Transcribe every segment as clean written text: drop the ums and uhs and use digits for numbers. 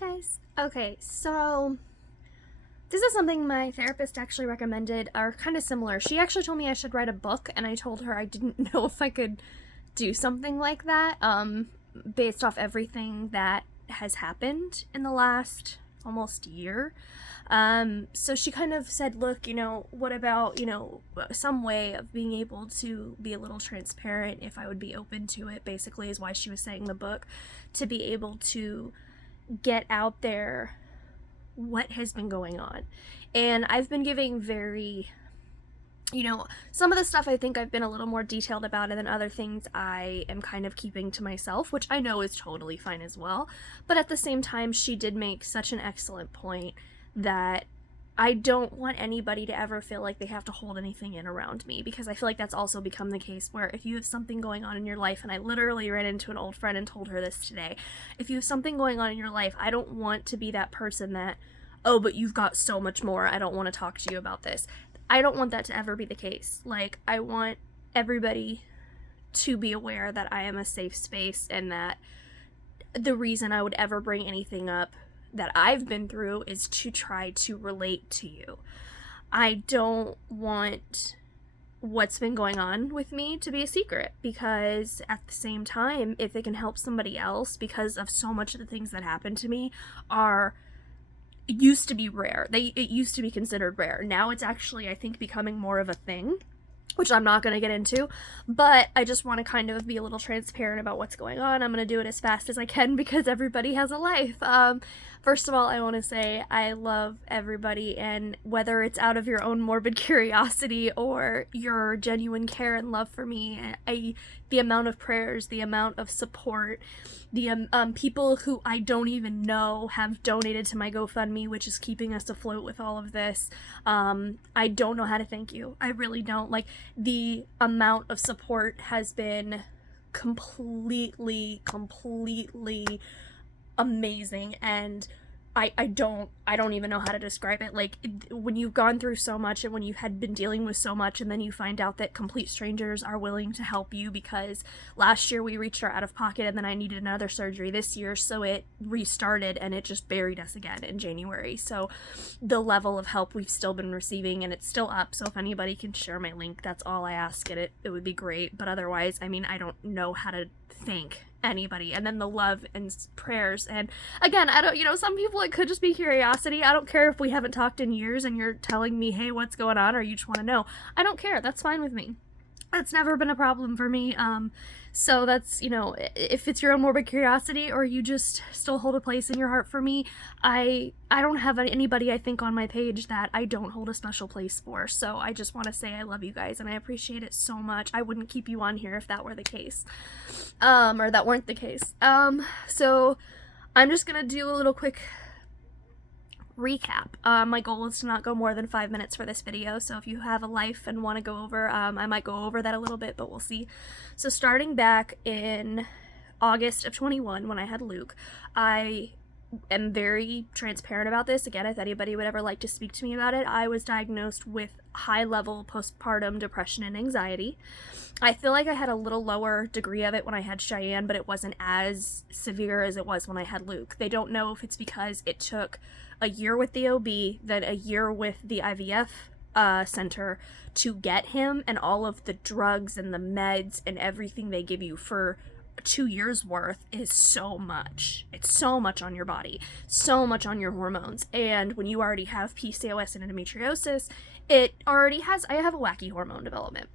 Guys. Okay, so this is something my therapist actually recommended, are kind of similar. She actually told me I should write a book, and I told her I didn't know if I could do something like that, based off everything that has happened in the last almost year. So she kind of said, look, what about, some way of being able to be a little transparent if I would be open to it, basically, is why she was saying the book, to be able to get out there what has been going on. And I've been giving some of the stuff I think I've been a little more detailed about, and then other things I am kind of keeping to myself, which I know is totally fine as well. But at the same time, she did make such an excellent point that I don't want anybody to ever feel like they have to hold anything in around me, because I feel like that's also become the case where if you have something going on in your life, and I literally ran into an old friend and told her this today, if you have something going on in your life, I don't want to be that person that, oh, but you've got so much more, I don't want to talk to you about this. I don't want that to ever be the case. Like, I want everybody to be aware that I am a safe space, and that the reason I would ever bring anything up that I've been through is to try to relate to you. I don't want what's been going on with me to be a secret, because at the same time, if it can help somebody else, because of so much of the things that happened to me used to be rare. It used to be considered rare. Now it's actually, I think, becoming more of a thing, which I'm not going to get into, but I just want to kind of be a little transparent about what's going on. I'm going to do it as fast as I can because everybody has a life. First of all, I want to say I love everybody, and whether it's out of your own morbid curiosity or your genuine care and love for me, the amount of prayers, the amount of support, the people who I don't even know have donated to my GoFundMe, which is keeping us afloat with all of this. I don't know how to thank you. I really don't. Like, the amount of support has been completely amazing, and I don't even know how to describe it. Like, when you've gone through so much, and when you had been dealing with so much, and then you find out that complete strangers are willing to help you, because last year we reached our out-of-pocket, and then I needed another surgery this year, so it restarted, and it just buried us again in January. So the level of help we've still been receiving, and it's still up, so if anybody can share my link, that's all I ask, and it would be great. But otherwise, I mean, I don't know how to thank anybody. And then the love and prayers, and again, I don't, some people, it could just be curiosity. I don't care if we haven't talked in years and you're telling me, hey, what's going on, or you just want to know. I don't care. That's fine with me. That's never been a problem for me. So that's, if it's your own morbid curiosity, or you just still hold a place in your heart for me, I don't have anybody, I think, on my page that I don't hold a special place for. So I just want to say I love you guys, and I appreciate it so much. I wouldn't keep you on here if that were the case, or that weren't the case. So I'm just gonna do a little quick recap. My goal is to not go more than 5 minutes for this video, so if you have a life and want to go over, I might go over that a little bit, but we'll see. So starting back in August of 21, when I had Luke, I am very transparent about this. Again, if anybody would ever like to speak to me about it, I was diagnosed with high-level postpartum depression and anxiety. I feel like I had a little lower degree of it when I had Cheyenne, but it wasn't as severe as it was when I had Luke. They don't know if it's because it took a year with the OB, then a year with the IVF center to get him, and all of the drugs and the meds and everything they give you for 2 years worth is so much. It's so much on your body, so much on your hormones. And when you already have PCOS and endometriosis, I have a wacky hormone development.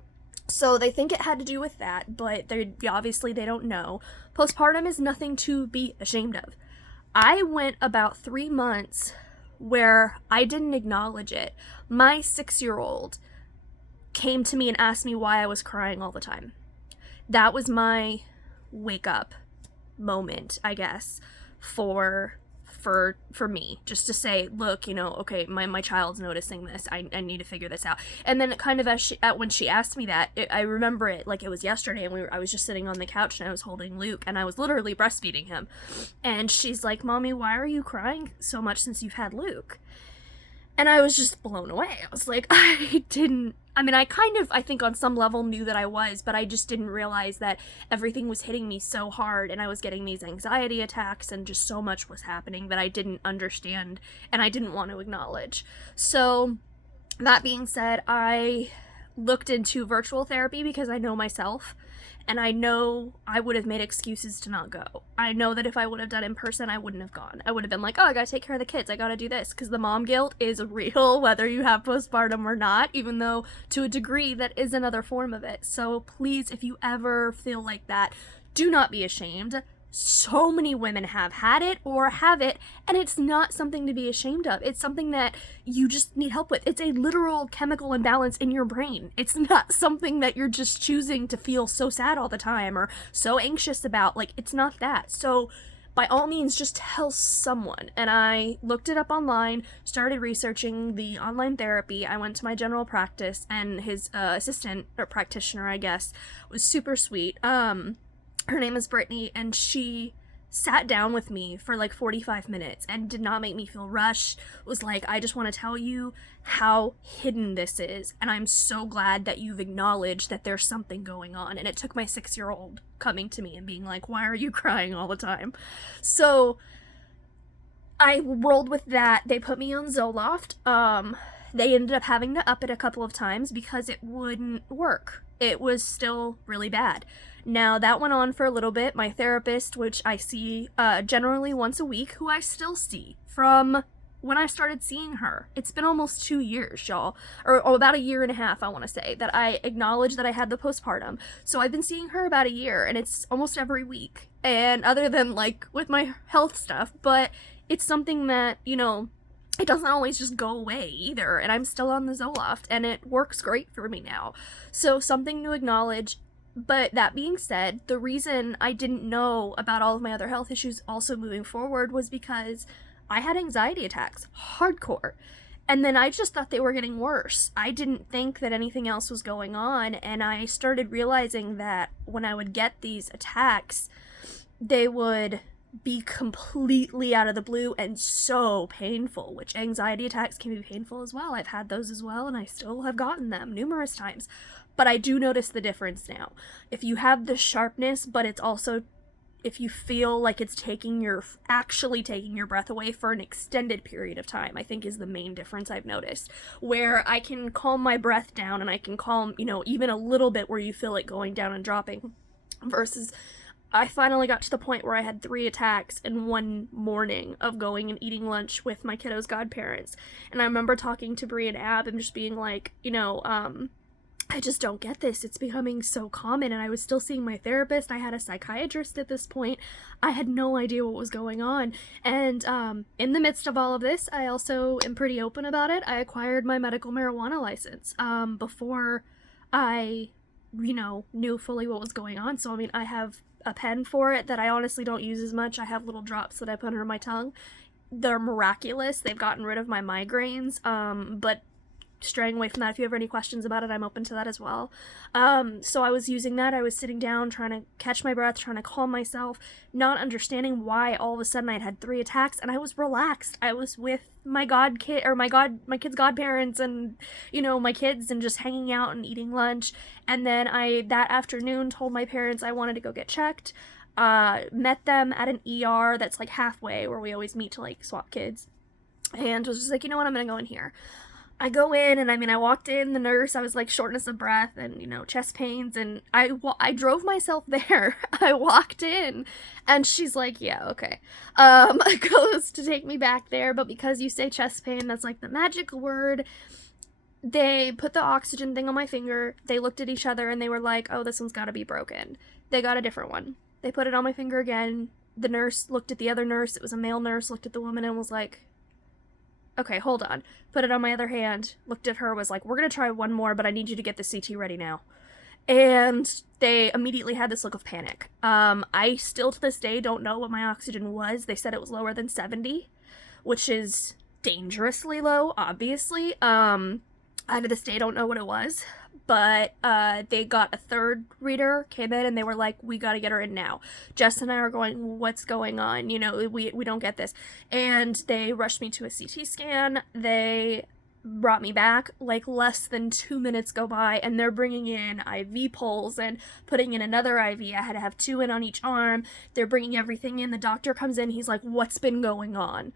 So they think it had to do with that, but they don't know. Postpartum is nothing to be ashamed of. I went about 3 months where I didn't acknowledge it. My 6-year-old came to me and asked me why I was crying all the time. That was my wake up moment, I guess, for me, just to say, look, okay, my child's noticing this. I need to figure this out. And then kind of when she asked me that, I remember it like it was yesterday, and I was just sitting on the couch, and I was holding Luke, and I was literally breastfeeding him. And she's like, Mommy, why are you crying so much since you've had Luke? And I was just blown away. I was like, I I mean, I think on some level knew that I was, but I just didn't realize that everything was hitting me so hard and I was getting these anxiety attacks and just so much was happening that I didn't understand and I didn't want to acknowledge. So, that being said, I looked into virtual therapy because I know myself. And I know I would have made excuses to not go. I know that if I would have done in person, I wouldn't have gone. I would have been like, oh, I gotta take care of the kids. I gotta do this. Because the mom guilt is real, whether you have postpartum or not, even though to a degree that is another form of it. So please, if you ever feel like that, do not be ashamed. So many women have had it or have it, and it's not something to be ashamed of. It's something that you just need help with. It's a literal chemical imbalance in your brain. It's not something that you're just choosing to feel so sad all the time or so anxious about. Like, it's not that. So by all means, just tell someone. And I looked it up online, started researching the online therapy. I went to my general practice, and his assistant, or practitioner, I guess, was super sweet. Her name is Brittany, and she sat down with me for like 45 minutes and did not make me feel rushed. Was like, I just want to tell you how hidden this is, and I'm so glad that you've acknowledged that there's something going on. And it took my 6-year-old coming to me and being like, why are you crying all the time? So I rolled with that. They put me on Zoloft. They ended up having to up it a couple of times because it wouldn't work. It was still really bad. Now, that went on for a little bit. My therapist, which I see generally once a week, who I still see from when I started seeing her. It's been almost 2 years, y'all. Or about 1.5 years, I want to say, that I acknowledged that I had the postpartum. So I've been seeing her about 1 year, and it's almost every week. And other than, like, with my health stuff, but it's something that, you know, it doesn't always just go away either. And I'm still on the Zoloft, and it works great for me now. So something to acknowledge. But that being said, the reason I didn't know about all of my other health issues also moving forward was because I had anxiety attacks, hardcore. And then I just thought they were getting worse. I didn't think that anything else was going on, and I started realizing that when I would get these attacks, they would be completely out of the blue and so painful, which anxiety attacks can be painful as well. I've had those as well, and I still have gotten them numerous times. But I do notice the difference now. If you have the sharpness, but it's also, if you feel like it's actually taking your breath away for an extended period of time, I think is the main difference I've noticed. Where I can calm my breath down and I can calm, you know, even a little bit where you feel it going down and dropping. Versus, I finally got to the point where I had 3 attacks in one morning of going and eating lunch with my kiddos' godparents. And I remember talking to Brie and Ab and just being like, you know, I just don't get this. It's becoming so common, and I was still seeing my therapist. I had a psychiatrist at this point. I had no idea what was going on. And in the midst of all of this, I also am pretty open about it. I acquired my medical marijuana license before I, you know, knew fully what was going on. So, I mean, I have a pen for it that I honestly don't use as much. I have little drops that I put under my tongue. They're miraculous. They've gotten rid of my migraines, but straying away from that, if you have any questions about it, I'm open to that as well. So I was using that. I was sitting down, trying to catch my breath, trying to calm myself, not understanding why all of a sudden I'd had 3 attacks, and I was relaxed. I was with my kids' godparents and, you know, my kids, and just hanging out and eating lunch. And then I, that afternoon, told my parents I wanted to go get checked. Met them at an ER that's like halfway where we always meet to like swap kids, and was just like, you know what, I'm gonna go in here. I go in, and I mean, I walked in, the nurse, I was like shortness of breath and, you know, chest pains, and I drove myself there. I walked in, and she's like, yeah, okay. Goes to take me back there, but because you say chest pain, that's like the magic word. They put the oxygen thing on my finger, they looked at each other, and they were like, oh, this one's gotta be broken. They got a different one. They put it on my finger again. The nurse looked at the other nurse, it was a male nurse, looked at the woman and was like, okay, hold on. Put it on my other hand, looked at her, was like, we're gonna try one more, but I need you to get the CT ready now. And they immediately had this look of panic. I still to this day don't know what my oxygen was. They said it was lower than 70, which is dangerously low, obviously. I to this day don't know what it was, but they got a third reader, came in, and they were like, we gotta get her in now. Jess and I are going, what's going on? You know, we don't get this. And they rushed me to a CT scan. They brought me back, like less than 2 minutes go by and they're bringing in IV poles and putting in another IV. I had to have 2 in on each arm. They're bringing everything in. The doctor comes in. He's like, what's been going on?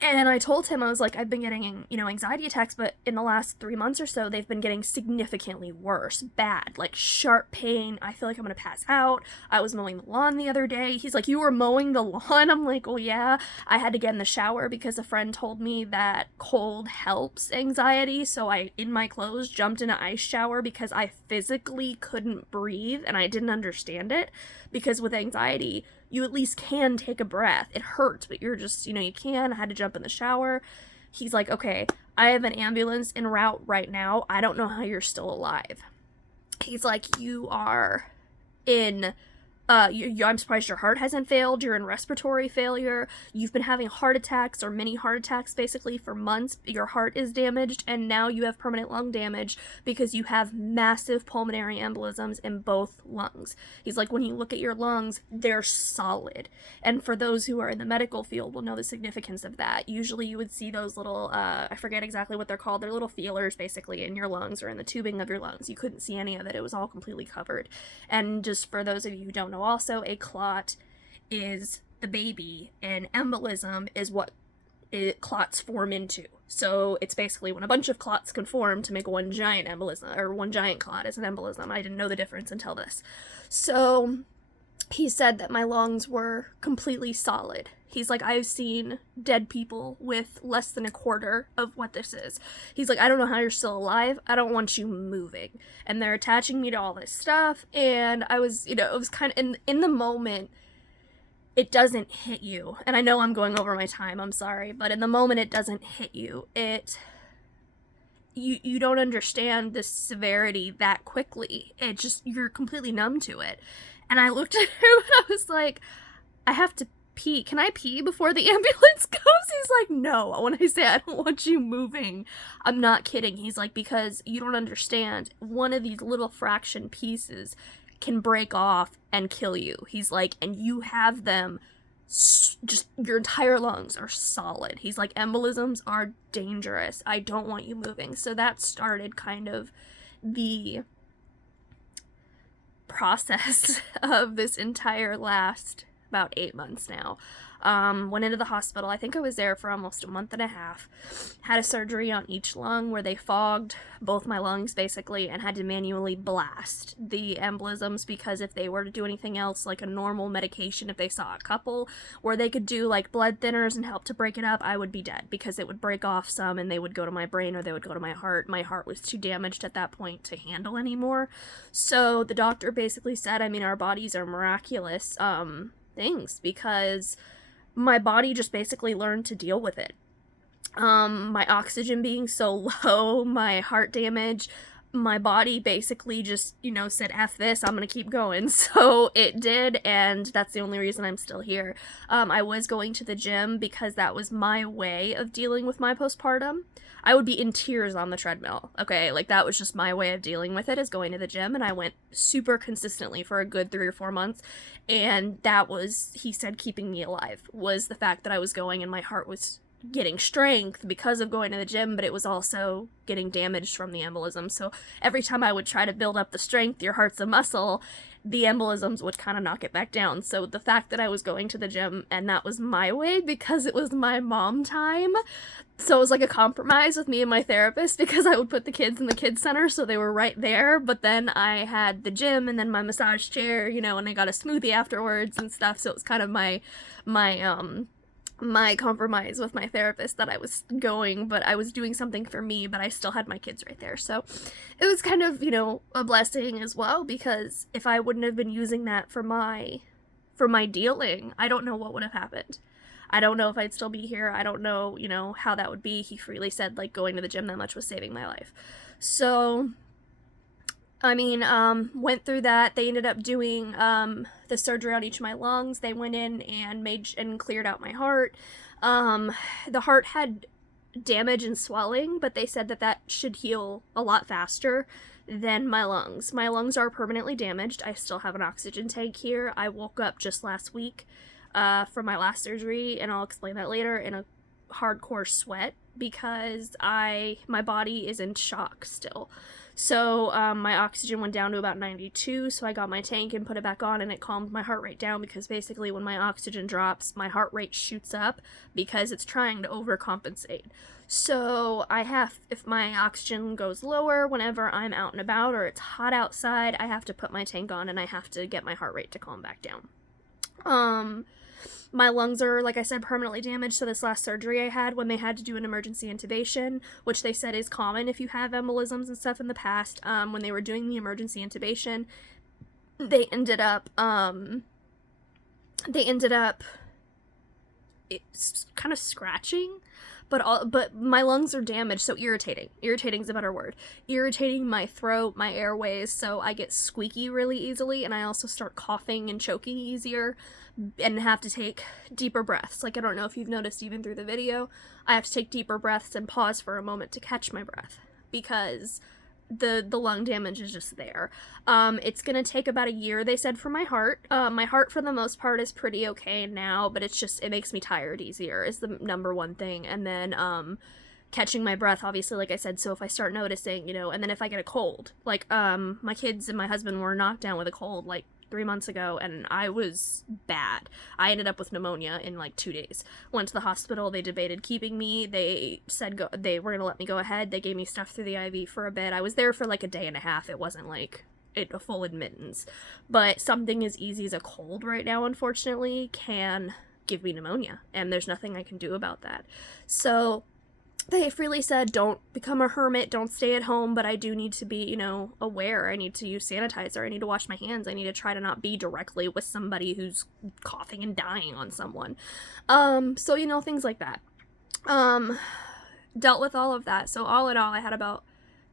And I told him, I was like, I've been getting, anxiety attacks, but in the last 3 months or so, they've been getting significantly worse. Bad. Like, sharp pain. I feel like I'm gonna pass out. I was mowing the lawn the other day. He's like, you were mowing the lawn? I'm like, oh yeah. I had to get in the shower because a friend told me that cold helps anxiety, so I, in my clothes, jumped in an ice shower because I physically couldn't breathe, and I didn't understand it, because with anxiety, you at least can take a breath. It hurts, but you're just, you can. I had to jump in the shower. He's like, okay, I have an ambulance en route right now. I don't know how you're still alive. He's like, you are in, I'm surprised your heart hasn't failed. You're in respiratory failure. You've been having heart attacks or mini heart attacks basically for months. Your heart is damaged, and now you have permanent lung damage because you have massive pulmonary embolisms in both lungs. He's like, when you look at your lungs, they're solid. And for those who are in the medical field will know the significance of that. Usually you would see those little, I forget exactly what they're called. They're little feelers basically in your lungs or in the tubing of your lungs. You couldn't see any of it. It was all completely covered. And just for those of you who don't know, also, a clot is the baby, and embolism is what clots form into. So it's basically when a bunch of clots can form to make one giant embolism, or one giant clot is an embolism. I didn't know the difference until this. So he said that my lungs were completely solid. He's like, I've seen dead people with less than a quarter of what this is. He's like, I don't know how you're still alive. I don't want you moving. And they're attaching me to all this stuff. And I was, it was kind of, in the moment, it doesn't hit you. And I know I'm going over my time, I'm sorry. But in the moment, it doesn't hit you. You don't understand the severity that quickly. It just, you're completely numb to it. And I looked at him and I was like, I have to pee. Can I pee before the ambulance goes? He's like, no. When I say I don't want you moving, I'm not kidding. He's like, because you don't understand. One of these little fraction pieces can break off and kill you. He's like, and you have them, just your entire lungs are solid. He's like, embolisms are dangerous. I don't want you moving. So that started kind of the process of this entire last about 8 months now. Went into the hospital. I think I was there for almost a month and a half. Had a surgery on each lung where they fogged both my lungs basically and had to manually blast the embolisms, because if they were to do anything else, like a normal medication, if they saw a couple where they could do like blood thinners and help to break it up, I would be dead, because it would break off some and they would go to my brain or they would go to my heart. My heart was too damaged at that point to handle anymore. So the doctor basically said, our bodies are miraculous things, because my body just basically learned to deal with it. My oxygen being so low, my heart damage, my body basically just, said, F this, I'm gonna keep going. So it did, and that's the only reason I'm still here. I was going to the gym because that was my way of dealing with my postpartum. I would be in tears on the treadmill, okay? Like, that was just my way of dealing with it, is going to the gym, and I went super consistently for a good 3 or 4 months, and that was, he said, keeping me alive, was the fact that I was going and my heart was getting strength because of going to the gym, but it was also getting damaged from the embolism. So every time I would try to build up the strength, your heart's a muscle, the embolisms would kind of knock it back down. So the fact that I was going to the gym and that was my way, because it was my mom time, so it was like a compromise with me and my therapist, because I would put the kids in the kids center so they were right there, but then I had the gym and then my massage chair, and I got a smoothie afterwards and stuff. So it was kind of my compromise with my therapist, that I was going, but I was doing something for me, but I still had my kids right there. So it was kind of, a blessing as well, because if I wouldn't have been using that for my dealing, I don't know what would have happened. I don't know if I'd still be here. I don't know, how that would be. He freely said, like, going to the gym that much was saving my life. So, went through that. They ended up doing the surgery on each of my lungs. They went in and cleared out my heart. The heart had damage and swelling, but they said that should heal a lot faster than my lungs. My lungs are permanently damaged. I still have an oxygen tank here. I woke up just last week from my last surgery, and I'll explain that later in a hardcore sweat because my body is in shock still. So my oxygen went down to about 92, so I got my tank and put it back on, and it calmed my heart rate down, because basically when my oxygen drops, my heart rate shoots up because it's trying to overcompensate. So if my oxygen goes lower whenever I'm out and about or it's hot outside, I have to put my tank on and I have to get my heart rate to calm back down. My lungs are, like I said, permanently damaged, so this last surgery I had, when they had to do an emergency intubation, which they said is common if you have embolisms and stuff in the past, when they were doing the emergency intubation, they ended up it's kind of scratching, but my lungs are damaged, so irritating is a better word, irritating my throat, my airways, so I get squeaky really easily, and I also start coughing and choking easier, and have to take deeper breaths. Like, I don't know if you've noticed even through the video, I have to take deeper breaths and pause for a moment to catch my breath, because the lung damage is just there. It's gonna take about a year, they said, for my heart. My heart, for the most part, is pretty okay now, but it makes me tired easier, is the number one thing. And then, catching my breath, obviously, like I said, so if I start noticing, and then if I get a cold, like, my kids and my husband were knocked down with a cold, like, 3 months ago, and I was bad. I ended up with pneumonia in like 2 days. Went to the hospital, they debated keeping me, they said they were gonna let me go ahead, they gave me stuff through the IV for a bit. I was there for like a day and a half, it wasn't like a full admittance. But something as easy as a cold right now, unfortunately, can give me pneumonia, and there's nothing I can do about that. So they freely said, don't become a hermit, don't stay at home, but I do need to be, aware. I need to use sanitizer, I need to wash my hands, I need to try to not be directly with somebody who's coughing and dying on someone. So, things like that. Dealt with all of that. So all in all, I had about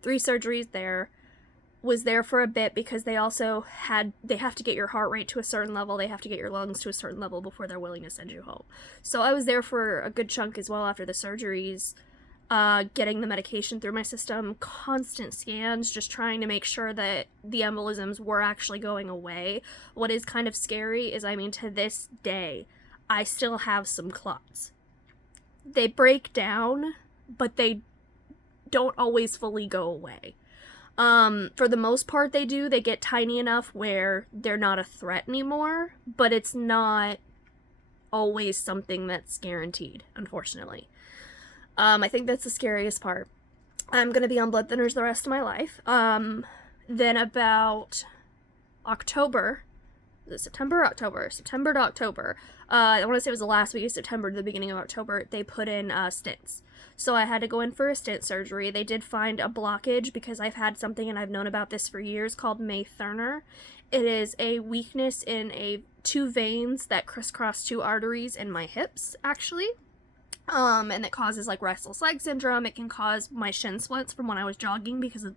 3 surgeries there. Was there for a bit because they have to get your heart rate to a certain level, they have to get your lungs to a certain level before they're willing to send you home. So I was there for a good chunk as well after the surgeries. Getting the medication through my system, constant scans, just trying to make sure that the embolisms were actually going away. What is kind of scary is, to this day, I still have some clots. They break down, but they don't always fully go away. For the most part they do. They get tiny enough where they're not a threat anymore, but it's not always something that's guaranteed, unfortunately. I think that's the scariest part. I'm gonna be on blood thinners the rest of my life. Then about October, September to October, I want to say it was the last week of September to the beginning of October, they put in stents. So I had to go in for a stent surgery. They did find a blockage because I've had something, and I've known about this for years, called May-Thurner. It is a weakness in 2 veins that crisscross 2 arteries in my hips, actually. And it causes like restless leg syndrome. It can cause my shin splints from when I was jogging because of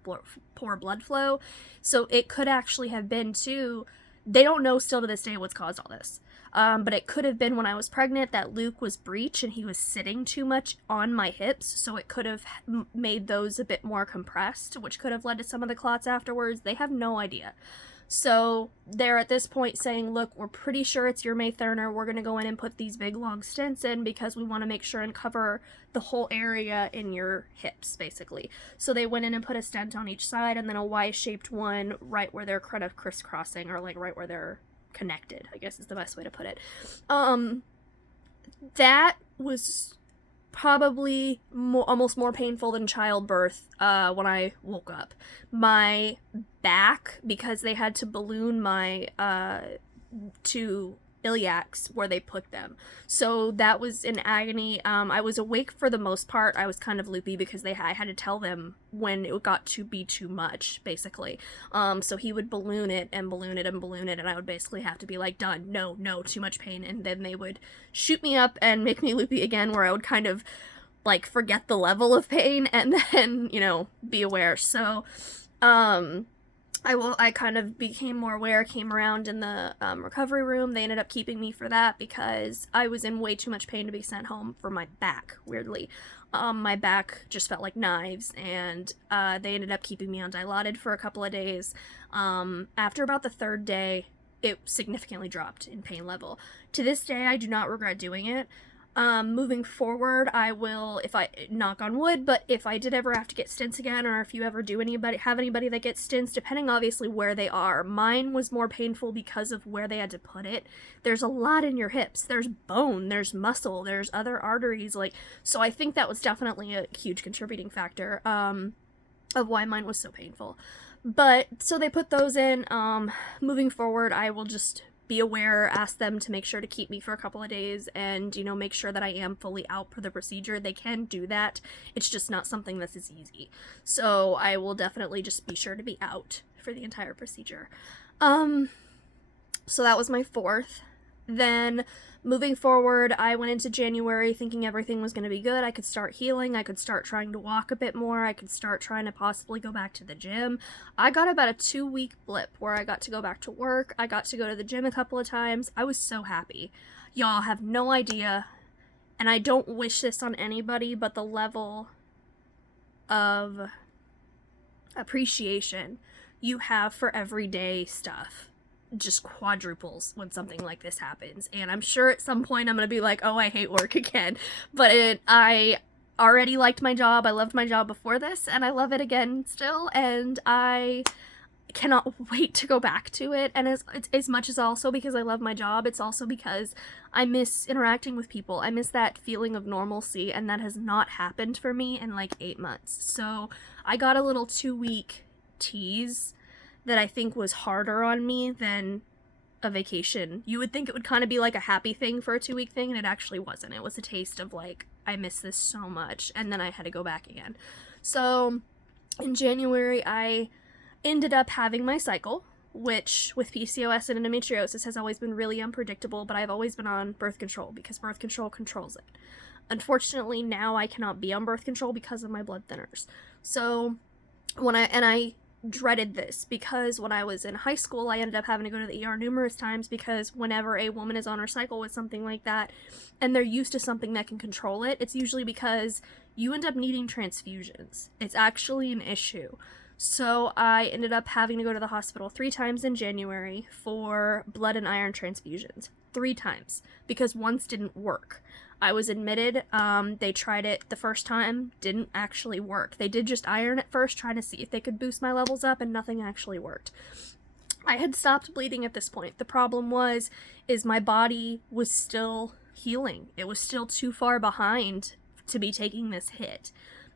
poor blood flow. So it could actually have been too. They don't know still to this day what's caused all this. But it could have been when I was pregnant that Luke was breech and he was sitting too much on my hips, so it could have made those a bit more compressed, which could have led to some of the clots afterwards. They have no idea. So they're at this point saying, look, we're pretty sure it's your May-Thurner. We're going to go in and put these big long stents in because we want to make sure and cover the whole area in your hips, basically. So they went in and put a stent on each side, and then a Y-shaped one right where they're kind of crisscrossing, or like right where they're connected, I guess is the best way to put it. That was probably almost more painful than childbirth when I woke up. My back, because they had to balloon my 2 iliacs where they put them, so that was in agony. I was awake for the most part. I was kind of loopy because I had to tell them when it got to be too much, basically. So he would balloon it and balloon it and balloon it, and I would basically have to be like, done, no, too much pain, and then they would shoot me up and make me loopy again, where I would kind of like forget the level of pain and then, be aware. So I kind of became more aware, came around in the recovery room. They ended up keeping me for that because I was in way too much pain to be sent home for my back, weirdly. My back just felt like knives, and they ended up keeping me on Dilaudid for a couple of days. After about the 3rd day, it significantly dropped in pain level. To this day, I do not regret doing it. Moving forward, I will, if I, knock on wood, but if I did ever have to get stents again, or if you ever have anybody that gets stents, depending obviously where they are, mine was more painful because of where they had to put it. There's a lot in your hips. There's bone, there's muscle, there's other arteries, like, so I think that was definitely a huge contributing factor, of why mine was so painful. But, so they put those in. Moving forward, I will just be aware, ask them to make sure to keep me for a couple of days, and, you know, make sure that I am fully out for the procedure. They can do that. It's just not something that's as easy. So I will definitely just be sure to be out for the entire procedure. So that was my 4th. Then, moving forward, I went into January thinking everything was going to be good. I could start healing. I could start trying to walk a bit more. I could start trying to possibly go back to the gym. I got about a 2-week blip where I got to go back to work. I got to go to the gym a couple of times. I was so happy. Y'all have no idea, and I don't wish this on anybody, but the level of appreciation you have for everyday stuff just quadruples when something like this happens. And I'm sure at some point I'm gonna be like, oh, I hate work again, but I already liked my job. I loved my job before this, and I love it again still, and I cannot wait to go back to it. And as much as also because I love my job, it's also because I miss interacting with people. I miss that feeling of normalcy, and that has not happened for me in like 8 months. So I got a little 2-week tease that I think was harder on me than a vacation. You would think it would kind of be like a happy thing for a 2-week thing, and it actually wasn't. It was a taste of like, I miss this so much, and then I had to go back again. So in January, I ended up having my cycle, which with PCOS and endometriosis has always been really unpredictable, but I've always been on birth control because birth control controls it. Unfortunately, now I cannot be on birth control because of my blood thinners. So I dreaded this because when I was in high school, I ended up having to go to the ER numerous times because whenever a woman is on her cycle with something like that and they're used to something that can control it, it's usually because you end up needing transfusions. It's actually an issue. So I ended up having to go to the hospital 3 times in January for blood and iron transfusions. 3 times, because once didn't work. I was admitted, they tried it the first time, didn't actually work. They did just iron at first, trying to see if they could boost my levels up, and nothing actually worked. I had stopped bleeding at this point. The problem is my body was still healing. It was still too far behind to be taking this hit.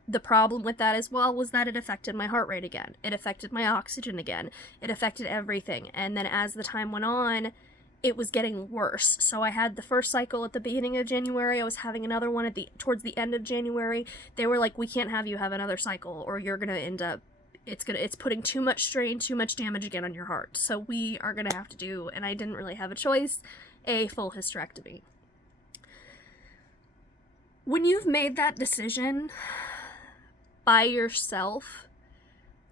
The problem with that as well was that it affected my heart rate again. It affected my oxygen again. It affected everything. And then as the time went on, it was getting worse. So I had the first cycle at the beginning of January. I was having another one towards the end of January. They were like, we can't have you have another cycle or you're going to end up, it's putting too much strain, too much damage again on your heart. So we are going to have to do, and I didn't really have a choice, a full hysterectomy. When you've made that decision by yourself,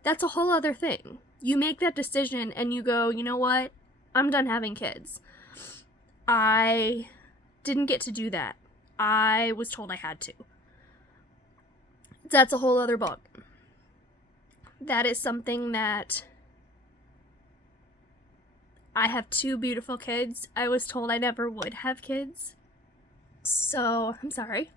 that's a whole other thing. You make that decision and you go, you know what? I'm done having kids. I didn't get to do that. I was told I had to. That's a whole other book. That is something that I have 2 beautiful kids. I was told I never would have kids. So, I'm sorry.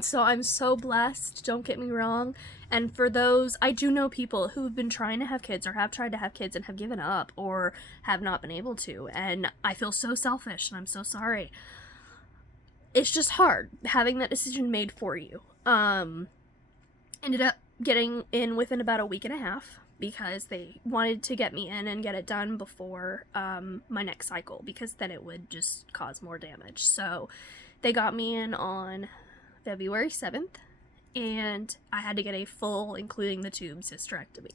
So I'm so blessed, don't get me wrong. And for those, I do know people who have been trying to have kids or have tried to have kids and have given up or have not been able to. And I feel so selfish and I'm so sorry. It's just hard having that decision made for you. Ended up getting in within about a week and a half because they wanted to get me in and get it done before my next cycle, because then it would just cause more damage. So they got me in on February 7th, and I had to get a full, including the tubes, hysterectomy.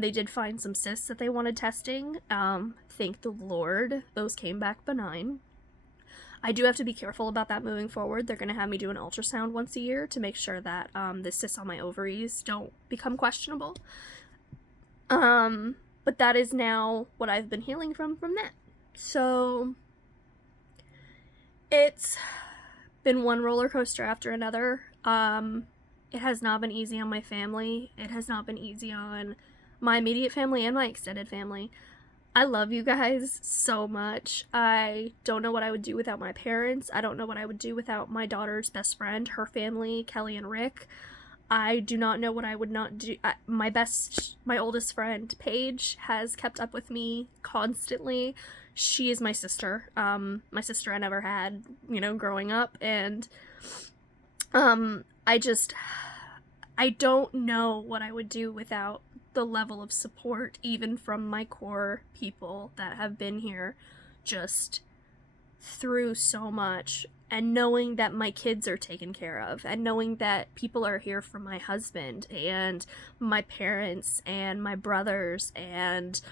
They did find some cysts that they wanted testing. Thank the Lord, those came back benign. I do have to be careful about that moving forward. They're going to have me do an ultrasound once a year to make sure that the cysts on my ovaries don't become questionable. But that is now what I've been healing from that. So it's been one roller coaster after another. It has not been easy on my family. It has not been easy on my immediate family and my extended family. I love you guys so much. I don't know what I would do without my parents. I don't know what I would do without my daughter's best friend, her family, Kelly and Rick. I do not know what I would not do. My oldest friend, Paige, has kept up with me constantly. She is my sister. My sister I never had, growing up. And, I don't know what I would do without the level of support, even from my core people that have been here just through so much, and knowing that my kids are taken care of, and knowing that people are here for my husband and my parents and my brothers and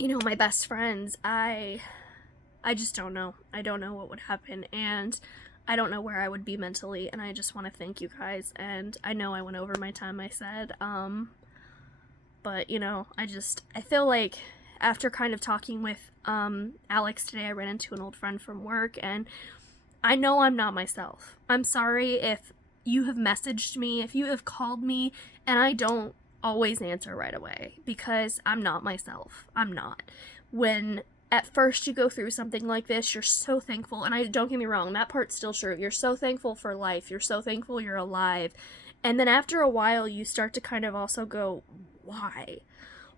my best friends. I just don't know. I don't know what would happen, and I don't know where I would be mentally, and I just want to thank you guys. And I know I went over my time, I said, but I feel like after kind of talking with Alex today, I ran into an old friend from work, and I know I'm not myself. I'm sorry if you have messaged me, if you have called me, and I don't always answer right away, because I'm not myself. I'm not. When at first you go through something like this, you're so thankful, and don't get me wrong, that part's still true. You're so thankful for life. You're so thankful you're alive. And then after a while, you start to kind of also go, why?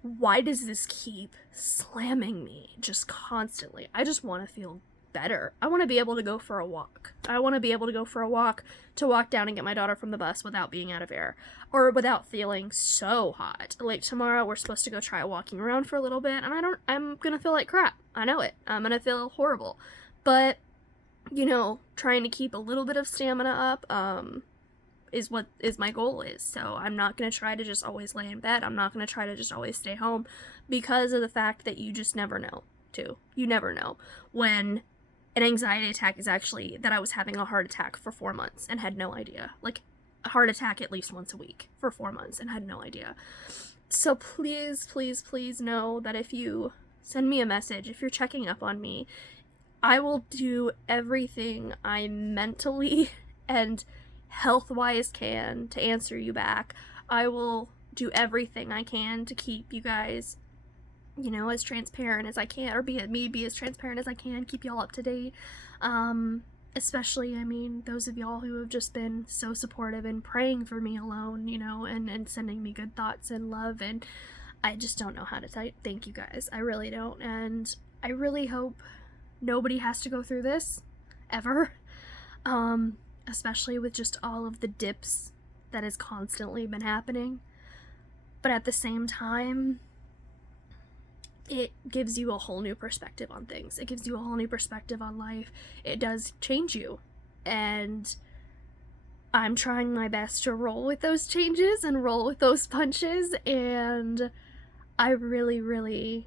Why does this keep slamming me just constantly? I just want to feel better. I want to be able to go for a walk. I want to be able to go for a walk, to walk down and get my daughter from the bus without being out of air, or without feeling so hot. Like tomorrow we're supposed to go try walking around for a little bit, and I'm gonna feel like crap. I know it. I'm gonna feel horrible. But, trying to keep a little bit of stamina up, is what my goal is. So I'm not going to try to just always lay in bed. I'm not going to try to just always stay home, because of the fact that you just never know, too. You never know when an anxiety attack is actually that I was having a heart attack for 4 months and had no idea. Like, a heart attack at least once a week for 4 months and had no idea. So please, please, please know that if you send me a message, if you're checking up on me, I will do everything I mentally and health-wise can to answer you back. I will do everything I can to keep you guys, as transparent as I can, or be as transparent as I can, keep y'all up to date. Especially, those of y'all who have just been so supportive and praying for me alone, and sending me good thoughts and love, and I just don't know how to thank you guys. I really don't, and I really hope nobody has to go through this, ever. Especially with just all of the dips that has constantly been happening. But at the same time, it gives you a whole new perspective on things. It gives you a whole new perspective on life. It does change you. And I'm trying my best to roll with those changes and roll with those punches. And I really, really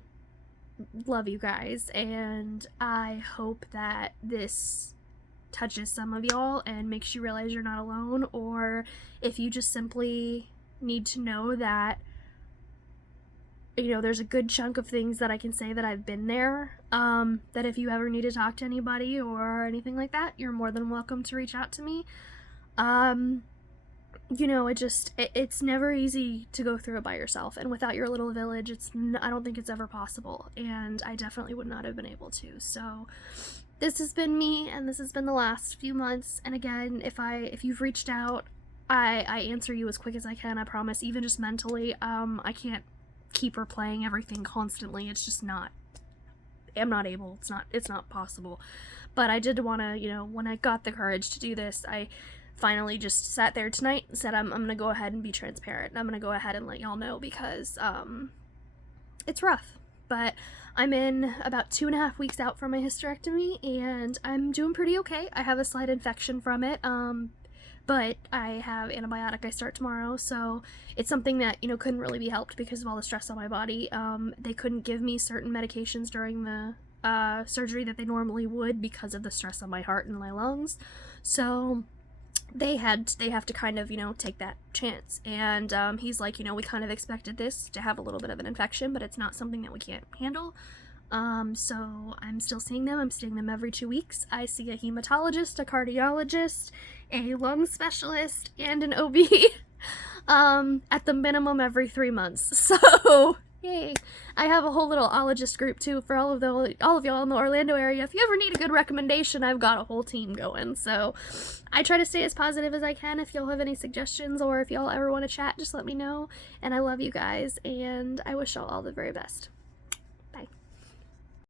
love you guys. And I hope that this touches some of y'all and makes you realize you're not alone, or if you just simply need to know that there's a good chunk of things that I can say that I've been there, that if you ever need to talk to anybody or anything like that, you're more than welcome to reach out to me. It's never easy to go through it by yourself, and without your little village, I don't think it's ever possible, and I definitely would not have been able to. So this has been me, and this has been the last few months. And again, if you've reached out, I answer you as quick as I can, I promise. Even just mentally, I can't keep replaying everything constantly. It's just not. I'm not able. It's not possible. But I did want to, when I got the courage to do this, I finally just sat there tonight and said, I'm gonna go ahead and be transparent. I'm gonna go ahead and let y'all know, because it's rough. But I'm in about 2.5 weeks out from my hysterectomy, and I'm doing pretty okay. I have a slight infection from it, but I have antibiotic I start tomorrow, so it's something that, couldn't really be helped because of all the stress on my body. They couldn't give me certain medications during the surgery that they normally would because of the stress on my heart and my lungs, so they have to kind of, take that chance. And he's like, we kind of expected this to have a little bit of an infection, but it's not something that we can't handle. So I'm still seeing them. I'm seeing them every 2 weeks. I see a hematologist, a cardiologist, a lung specialist, and an OB at the minimum every 3 months. So Yay. I have a whole little ologist group too for all of y'all in the Orlando area. If you ever need a good recommendation, I've got a whole team going. So I try to stay as positive as I can. If y'all have any suggestions or if y'all ever want to chat, just let me know. And I love you guys, and I wish y'all all the very best.